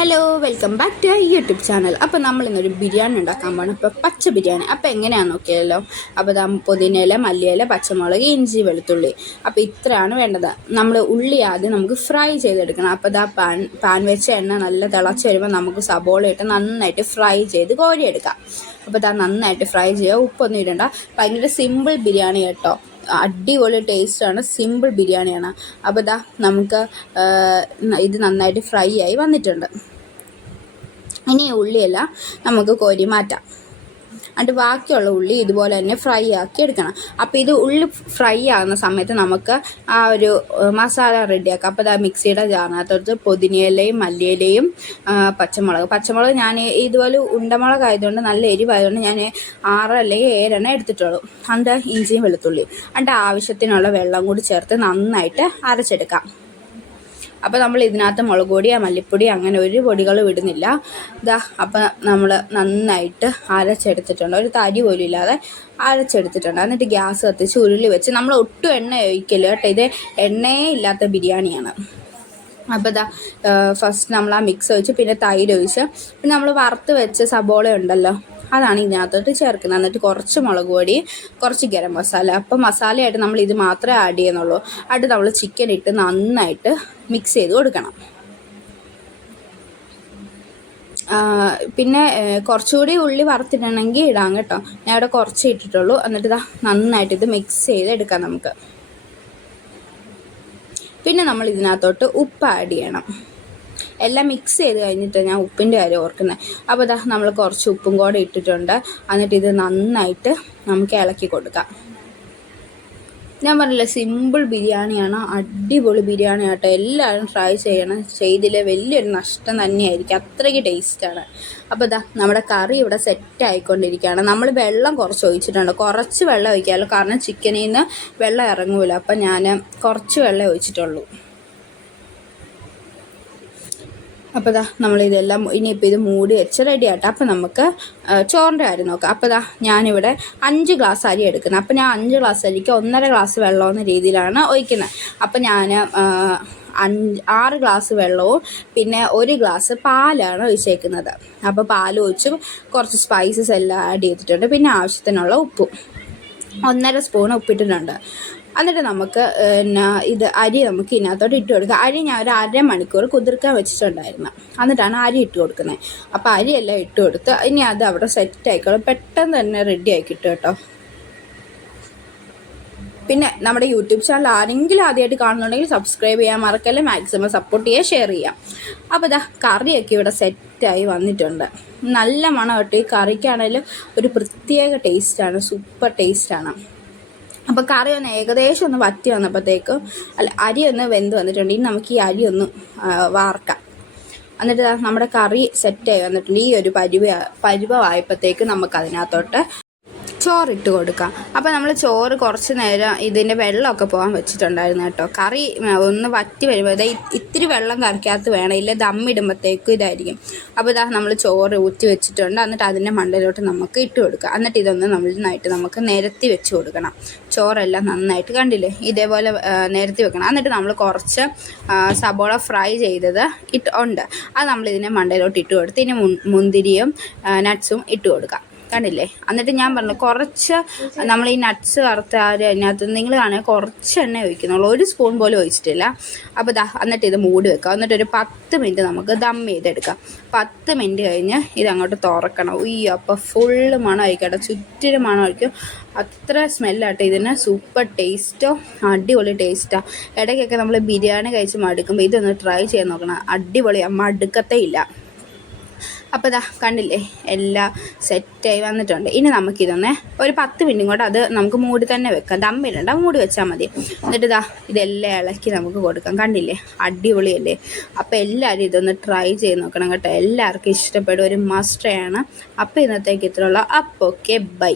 Hello, welcome back to YouTube channel. അപ്പോൾ നമ്മൾ ഇന്നൊരു ബിരിയാണി ഉണ്ടാക്കാൻ പോകണം. ഇപ്പോൾ പച്ച ബിരിയാണി. അപ്പോൾ എങ്ങനെയാണെന്ന് നോക്കിയാലോ. അപ്പോൾ പുതിനയില, മല്ലിയില, പച്ചമുളക്, ഇഞ്ചി, വെളുത്തുള്ളി. അപ്പോൾ ഇത്രയാണ് വേണ്ടത്. നമ്മൾ ഉള്ളി ആദ്യം നമുക്ക് ഫ്രൈ ചെയ്തെടുക്കണം. അപ്പോൾ പാൻ വെച്ച എണ്ണ നല്ല തിളച്ച് വരുമ്പോൾ നമുക്ക് സബോള ഇട്ട് നന്നായിട്ട് ഫ്രൈ ചെയ്ത് കോരിയെടുക്കാം. അപ്പോൾ നന്നായിട്ട് ഫ്രൈ ചെയ്യുക. ഉപ്പൊന്നും ഇടണ്ട. ഭയങ്കര സിമ്പിൾ ബിരിയാണി കേട്ടോ. അടിപൊളി ടേസ്റ്റാണ്, സിമ്പിൾ ബിരിയാണിയാണ്. അപ്പോൾ നമുക്ക് ഇത് നന്നായിട്ട് ഫ്രൈ ആയി വന്നിട്ടുണ്ട്. ഇനി ഉള്ളിയെല്ലാം നമുക്ക് കോരി മാറ്റാം. എന്നിട്ട് ബാക്കിയുള്ള ഉള്ളി ഇതുപോലെ തന്നെ ഫ്രൈ ആക്കി എടുക്കണം. അപ്പോൾ ഇത് ഉള്ളി ഫ്രൈ ആകുന്ന സമയത്ത് നമുക്ക് ആ ഒരു മസാല റെഡിയാക്കാം. അപ്പോൾ മിക്സിയുടെ ജാറിനകത്തോട്ട് പുതിനയിലയും മല്ലിയിലയും പച്ചമുളക് ഞാൻ ഇതുപോലെ ഉണ്ടമുളക് ആയതുകൊണ്ട് നല്ല എരിവായതുകൊണ്ട് ഞാൻ 6 അല്ലെങ്കിൽ 7 എടുത്തിട്ടുള്ളൂ. അതിൻ്റെ ഇഞ്ചിയും വെളുത്തുള്ളി അതിൻ്റെ ആവശ്യത്തിനുള്ള വെള്ളം കൂടി ചേർത്ത് നന്നായിട്ട് അരച്ചെടുക്കാം. അപ്പോൾ നമ്മൾ ഇതിനകത്ത് മുളക് പൊടി, മല്ലിപ്പൊടി അങ്ങനെ ഒരു പൊടികളും ഇടുന്നില്ല. അപ്പോൾ നമ്മൾ നന്നായിട്ട് അരച്ചെടുത്തിട്ടുണ്ട്. ഒരു തരി പോലും ഇല്ലാതെ അരച്ചെടുത്തിട്ടുണ്ട്. എന്നിട്ട് ഗ്യാസ് കത്തിച്ച് ഉരുളി വെച്ച് നമ്മൾ ഒട്ടും എണ്ണ ഒഴിക്കില്ല കേട്ടോ. ഇത് എണ്ണയേ ഇല്ലാത്ത ബിരിയാണിയാണ്. അപ്പോൾ ഫസ്റ്റ് നമ്മൾ ആ മിക്സ് ഒഴിച്ച് പിന്നെ തൈര് ഒഴിച്ച് പിന്നെ നമ്മൾ വറുത്ത് വെച്ച സബോള ഉണ്ടല്ലോ അതാണ് ഇതിനകത്തോട്ട് ചേർക്കുന്നത്. എന്നിട്ട് കുറച്ച് മുളക് പൊടി, കുറച്ച് ഗരം മസാല. അപ്പോൾ മസാലയായിട്ട് നമ്മൾ ഇത് മാത്രമേ ആഡ് ചെയ്യുന്നുള്ളൂ. അത് നമ്മൾ ചിക്കൻ ഇട്ട് നന്നായിട്ട് മിക്സ് ചെയ്ത് കൊടുക്കണം. പിന്നെ കുറച്ചുകൂടി ഉള്ളി വറുത്തിടണമെങ്കിൽ ഇടാം കേട്ടോ. ഞാൻ ഇവിടെ കുറച്ച് ഇട്ടിട്ടുള്ളൂ. എന്നിട്ട് നന്നായിട്ട് ഇത് മിക്സ് ചെയ്ത് എടുക്കാം നമുക്ക്. പിന്നെ നമ്മൾ ഇതിനകത്തോട്ട് ഉപ്പ് ആഡ് ചെയ്യണം. എല്ലാം മിക്സ് ചെയ്ത് കഴിഞ്ഞിട്ട് ഞാൻ ഉപ്പിൻ്റെ കാര്യം ഓർക്കുന്നത്. അപ്പോൾ നമ്മൾ കുറച്ച് ഉപ്പും കൂടെ ഇട്ടിട്ടുണ്ട്. എന്നിട്ട് ഇത് നന്നായിട്ട് നമുക്ക് ഇളക്കി കൊടുക്കാം. ഞാൻ പറഞ്ഞില്ല, സിമ്പിൾ ബിരിയാണിയാണ്, അടിപൊളി ബിരിയാണി കേട്ടോ. എല്ലാവരും ട്രൈ ചെയ്യണം. ചെയ്തില്ലേ വലിയൊരു നഷ്ടം തന്നെയായിരിക്കും, അത്രയ്ക്ക് ടേസ്റ്റാണ്. അപ്പോൾ നമ്മുടെ കറി ഇവിടെ സെറ്റ് ആയിക്കൊണ്ടിരിക്കുകയാണ്. നമ്മൾ വെള്ളം കുറച്ച് ഒഴിച്ചിട്ടുണ്ട്. കുറച്ച് വെള്ളം ഒഴിക്കാമല്ലോ, കാരണം ചിക്കനിൽ നിന്ന് വെള്ളം ഇറങ്ങൂല. അപ്പം ഞാൻ കുറച്ച് വെള്ളം ഒഴിച്ചിട്ടുള്ളൂ. അപ്പോൾ നമ്മളിതെല്ലാം ഇനിയിപ്പോൾ ഇത് മൂടി വെച്ച് റെഡി ആട്ടെ. അപ്പോൾ നമുക്ക് ചോറിൻ്റെ കാര്യം നോക്കാം. അപ്പോൾ ഞാനിവിടെ 5 ഗ്ലാസ് അരി എടുക്കുന്നത്. അപ്പോൾ ഞാൻ 5 ഗ്ലാസ് അരിക്ക് 1.5 ഗ്ലാസ് വെള്ളം എന്ന രീതിയിലാണ് ഒഴിക്കുന്നത്. അപ്പോൾ ഞാൻ 6 ഗ്ലാസ് വെള്ളവും പിന്നെ 1 ഗ്ലാസ് പാലാണ് ഒഴിച്ചേക്കുന്നത്. അപ്പോൾ പാൽ ഒഴിച്ച് കുറച്ച് സ്പൈസസ് എല്ലാം ആഡ് ചെയ്തിട്ടുണ്ട്. പിന്നെ ആവശ്യത്തിനുള്ള ഉപ്പും 1.5 സ്പൂൺ ഉപ്പിട്ടിട്ടുണ്ട്. എന്നിട്ട് നമുക്ക് ഇത് അരി നമുക്ക് ഇതിനകത്തോട്ട് ഇട്ട് കൊടുക്കുക. അരി ഞാൻ ഒരു 1/2 മണിക്കൂർ കുതിർക്കാൻ വെച്ചിട്ടുണ്ടായിരുന്നു. എന്നിട്ടാണ് അരി ഇട്ട് കൊടുക്കുന്നത്. അപ്പോൾ അരിയെല്ലാം ഇട്ട് കൊടുത്ത് ഇനി അത് അവിടെ സെറ്റ് ആയിക്കോളും. പെട്ടെന്ന് തന്നെ റെഡി ആക്കി കിട്ടും കേട്ടോ. പിന്നെ നമ്മുടെ യൂട്യൂബ് ചാനൽ ആരെങ്കിലും ആദ്യമായിട്ട് കാണുന്നുണ്ടെങ്കിൽ സബ്സ്ക്രൈബ് ചെയ്യാൻ മറക്കല്ലേ. മാക്സിമം സപ്പോർട്ട് ചെയ്യുക, ഷെയർ ചെയ്യാം. അപ്പോൾ കറിയൊക്കെ ഇവിടെ സെറ്റായി വന്നിട്ടുണ്ട്. നല്ല മണം കേട്ടോ. ഈ കറിക്കാണെങ്കിലും ഒരു പ്രത്യേക ടേസ്റ്റാണ്, സൂപ്പർ ടേസ്റ്റാണ്. അപ്പോൾ കറി ഒന്ന് ഏകദേശം ഒന്ന് വറ്റി വന്നപ്പോഴത്തേക്കും അരി ഒന്ന് വെന്ത് വന്നിട്ടുണ്ട്. ഇനി നമുക്ക് ഈ അരി ഒന്ന് വാർക്കാം. എന്നിട്ട് നമ്മുടെ കറി സെറ്റായി വന്നിട്ടുണ്ട്. ഈ ഒരു പരുവമായപ്പോഴത്തേക്ക് നമുക്ക് അതിനകത്തോട്ട് ചോറിട്ട് കൊടുക്കാം. അപ്പോൾ നമ്മൾ ചോറ് കുറച്ച് നേരം ഇതിൻ്റെ വെള്ളമൊക്കെ പോകാൻ വെച്ചിട്ടുണ്ടായിരുന്നു കേട്ടോ. കറി ഒന്ന് വറ്റി വരുമ്പോൾ ഇത്തിരി വെള്ളം കറിക്കകത്ത് വേണം, ഇല്ല ദമ്മിടുമ്പോഴത്തേക്കും ഇതായിരിക്കും. അപ്പോൾ നമ്മൾ ചോറ് ഊറ്റി വെച്ചിട്ടുണ്ട്. എന്നിട്ട് അതിൻ്റെ മണ്ടയിലോട്ട് നമുക്ക് ഇട്ട് കൊടുക്കാം. എന്നിട്ട് ഇതൊന്ന് നന്നായിട്ട് നമുക്ക് നിരത്തി വെച്ച് കൊടുക്കണം. ചോറെല്ലാം നന്നായിട്ട് കണ്ടില്ലേ, ഇതേപോലെ നിരത്തി വെക്കണം. എന്നിട്ട് നമ്മൾ കുറച്ച് സബോള ഫ്രൈ ചെയ്തത് ഉണ്ട്, അത് നമ്മളിതിൻ്റെ മണ്ടയിലോട്ട് ഇട്ട് കൊടുത്ത് ഇനി മുന്തിരിയും നട്ട്സും ഇട്ട് കൊടുക്കാം. കണ്ടില്ലേ. എന്നിട്ട് ഞാൻ പറഞ്ഞു കുറച്ച് നമ്മൾ ഈ നട്ട്സ് വറുത്ത അതിനകത്ത് നിങ്ങൾ കാണുക കുറച്ച് എണ്ണ ഒഴിക്കുന്നുള്ളൂ, 1 സ്പൂൺ പോലും ഒഴിച്ചിട്ടില്ല. അപ്പോൾ എന്നിട്ട് ഇത് മൂടി വെക്കാം. എന്നിട്ട് ഒരു 10 മിനിറ്റ് നമുക്ക് ദം ചെയ്തെടുക്കാം. 10 മിനിറ്റ് കഴിഞ്ഞ് ഇതങ്ങോട്ട് തുറക്കണം. അപ്പോൾ ഫുള്ള് മണമായിരിക്കട്ടെ, ചുറ്റിനും മണമായിരിക്കും. അത്ര സ്മെല്ലാട്ടോ ഇതിന്. സൂപ്പർ ടേസ്റ്റോ, അടിപൊളി ടേസ്റ്റാണ്. ഇടയ്ക്കൊക്കെ നമ്മൾ ബിരിയാണി കഴിച്ച് മടുക്കുമ്പോൾ ഇതൊന്ന് ട്രൈ ചെയ്ത് നോക്കണം. അടിപൊളി, മടുക്കത്തേ ഇല്ല. അപ്പോൾ കണ്ടില്ലേ, എല്ലാം സെറ്റായി വന്നിട്ടുണ്ട്. ഇനി നമുക്കിതൊന്ന് ഒരു 10 മിനിറ്റും കൂടെ അത് നമുക്ക് മൂടി തന്നെ വെക്കാം. ദമ്മിടണ്ട, മൂടി വെച്ചാൽ മതി. എന്നിട്ട് ഇതെല്ലാം ഇളക്കി നമുക്ക് കൊടുക്കാം. കണ്ടില്ലേ, അടിപൊളിയല്ലേ. അപ്പോൾ എല്ലാവരും ഇതൊന്ന് ട്രൈ ചെയ്ത് നോക്കണം കേട്ടോ. എല്ലാവർക്കും ഇഷ്ടപ്പെടും, ഒരു മസ്റ്റ് ആണ്. അപ്പോൾ ഇന്നത്തേക്ക് ഇത്രയുള്ള. അപ്പോൾ ഓക്കെ, ബൈ.